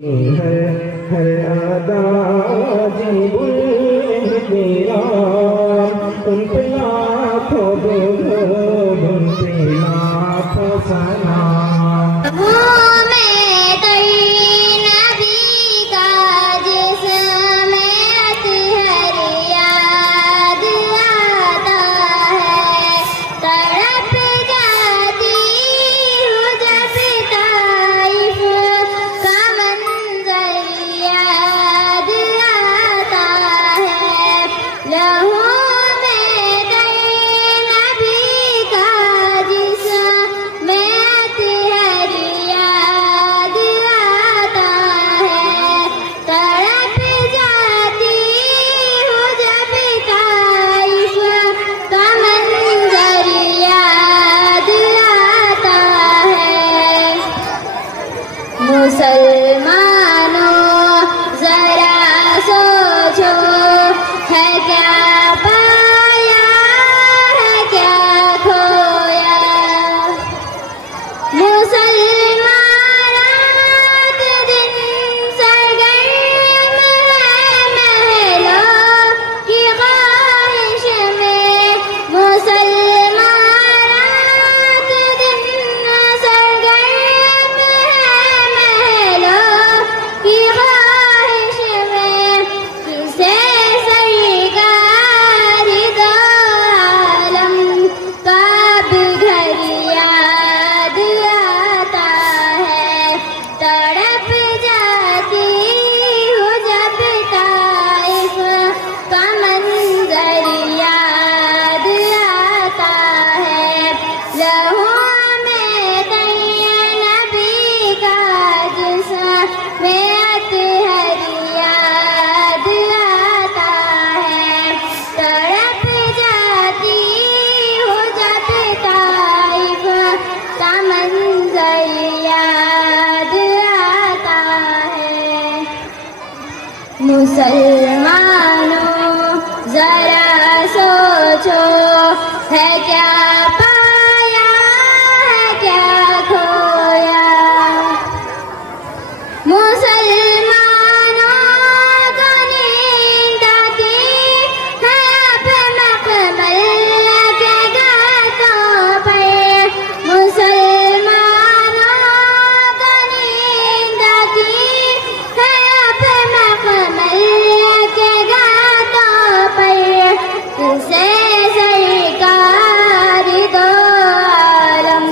ہر ادا جی تیرا ان پہ لاکھوں درود ان پہ لاکھوں سلام۔ مسلمانوں ذرا سوچو ہے کیا پایا ہے کیا کھویا، مسلمان رات دن سرگرم ہے محلوں کی خواہش میں، مسلمان رات دن سرگرم کی خواہش میں، کسے سرکار دو عالم کا بھی گھر یاد آتا ہے، تڑپ جاتی ہوں جب طائف کا منظر یاد آتا ہے، لہو میں تیرے نبی کا جسم میں اطہر یاد آتا ہے، تڑپ جاتی ہوں جب طائف کا منظر یاد آتا ہے۔ مسلمانوں ذرا سوچو ہے کیا پایا ہے کیا کھویا، مسلمانوں کو نیند آتی ہے اب مقبل کے گھاتوں پر، مسلمانوں کو نیند آتی ہے اب مقبل کے گھاتوں پر، کسے سرکار دو عالم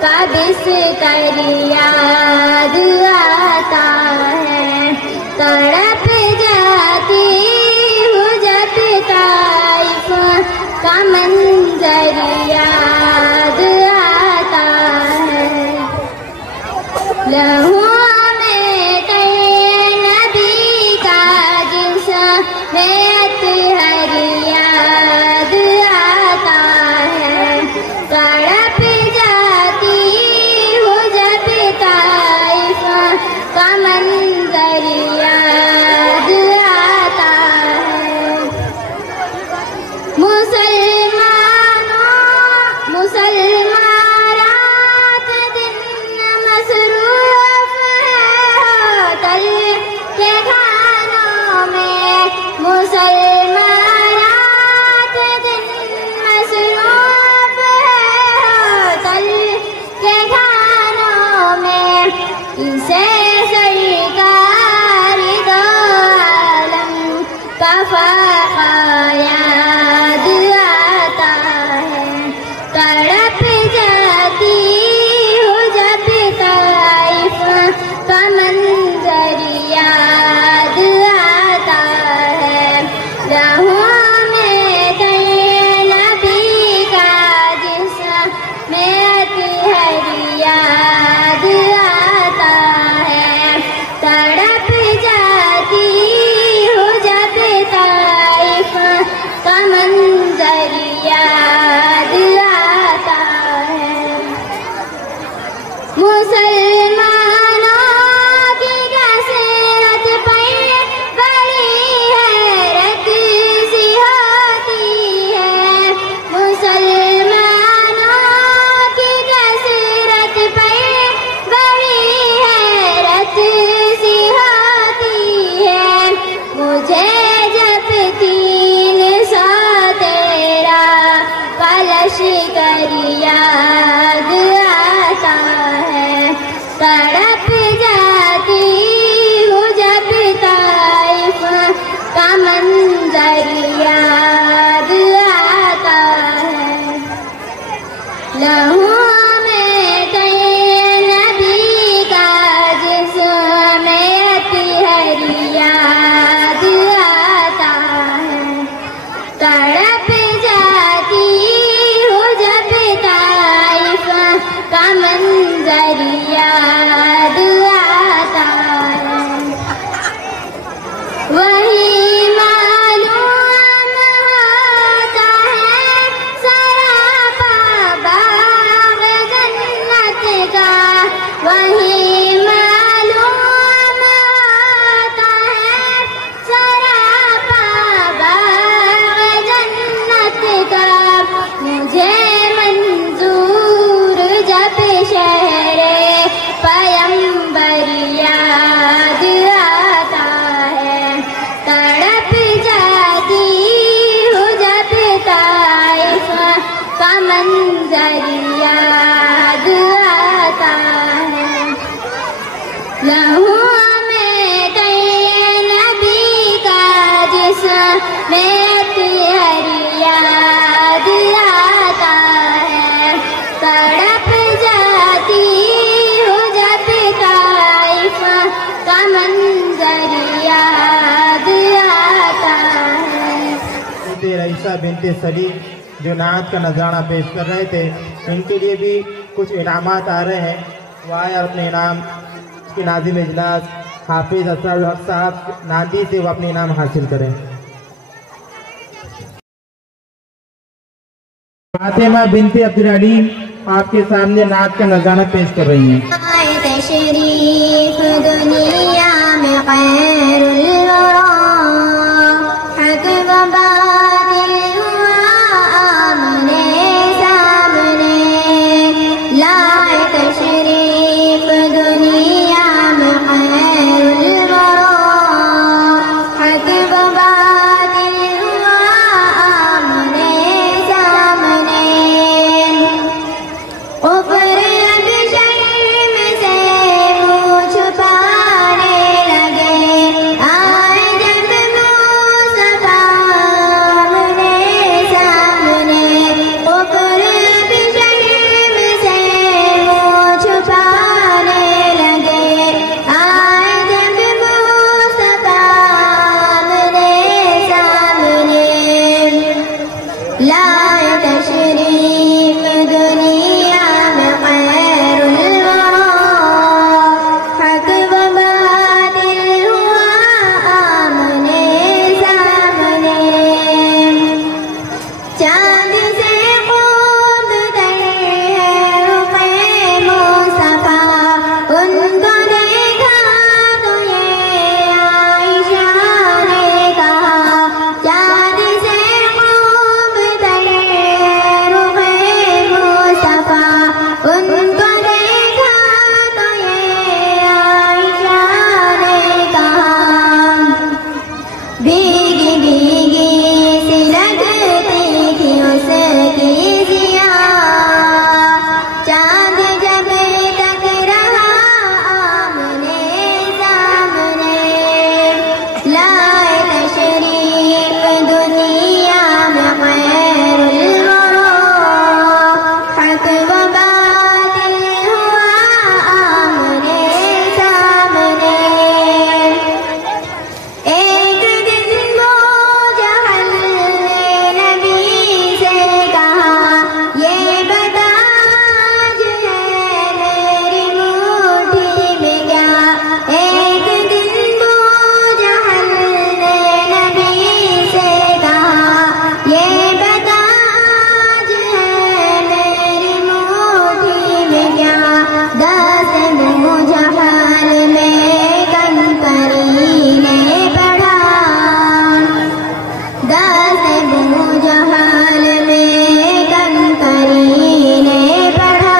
کا بستر یاد آتا ہے، تڑپ جاتی ہوں جب طائف کا منظر یاد آتا ہے، لہو میں تیرے نبی کا جسم میں اطہر یاد آتا ہے، تڑپ جاتی ہوں جب طائف کا منظر یاد آتا ہے۔ مسلمان رات دن مصروف ہے ہوٹل کے کھانوں میں، مسلمان رات دن مصروف ہے ہوٹل کے کھانوں میں، کسے سرکار का मंजर याद आता है। रईसा बिनते सलीम जो नात का नजराना पेश कर रहे थे, इनके लिए भी कुछ इनामात आ रहे हैं। वो आए और अपने इनाम के नाज़िम इजलास हाफिज असरारुल हक साहब नांदी से वो अपने इनाम हासिल करें। फातिमा बिनते अब्दुल अलीम आपके सामने नात का नजराना पेश कर रही हैं। आए तशरीफ दुनिया में खैरुल वरा, हक व बातिल हुआ आमने सामने। लाए तशरीफ दुनिया में खैरुल वरा, हक व बातिल हुआ आमने सामने। ऊपर अब शर्म से मुँह छुपाने लगे, आए जब मुस्तफा आमने सामने। ऊपर अब शर्म से मुँह छुपाने लगे, आए जब मुस्तफा आमने सामने। लाए तशरीफ दुनिया में खैरुल वरा, हक व बातिल हुआ आमने सामने। चांद से खूब तर है रुख़े मुस्तफा, उनको देखा तो ये आइशा ने कहा। चांद से खूब तर है रुख़े मुस्तफा, उनको देखा तो ये आइशा ने कहा। भीगी भीगी सी लगती थी उसकी ज़िया, चांद जब तक रहा आमने सामने। लाए तशरीफ दुनिया में खैरुल वरा, हक व बातिल हुआ आमने सामने। एक दिन वो जहल ने नबी से कहा, ये बता आज है मेरी मुट्ठी में क्या। एक दिन वो जहल ने नबी से कहा, ये बता आज है मेरी मुट्ठी में क्या। दस मुँह जहाल में कंकरी ने पढ़ा, दस मुँह जहाल में कंकरी ने पढ़ा।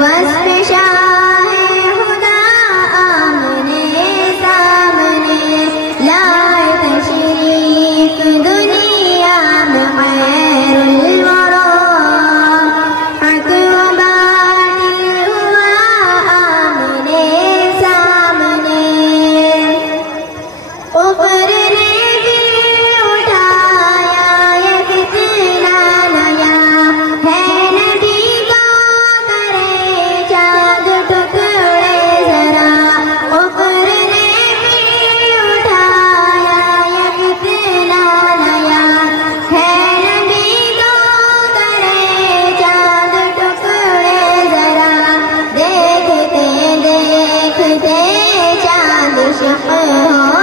वस्फ़ शाह खुदा आमने सामने। लाए तशरीफ दुनिया में खैरुल वरा, हक व बातिल हुआ आमने सामने। ऊपर ने दिल उठाया ये कितना नया है, नबी को करे चाँद टुकड़े जरा। ऊपर ने दिल उठाया ये कितना नया है, नबी को करे चाँद टुकड़े जरा। देखते देखते चाँद शक हो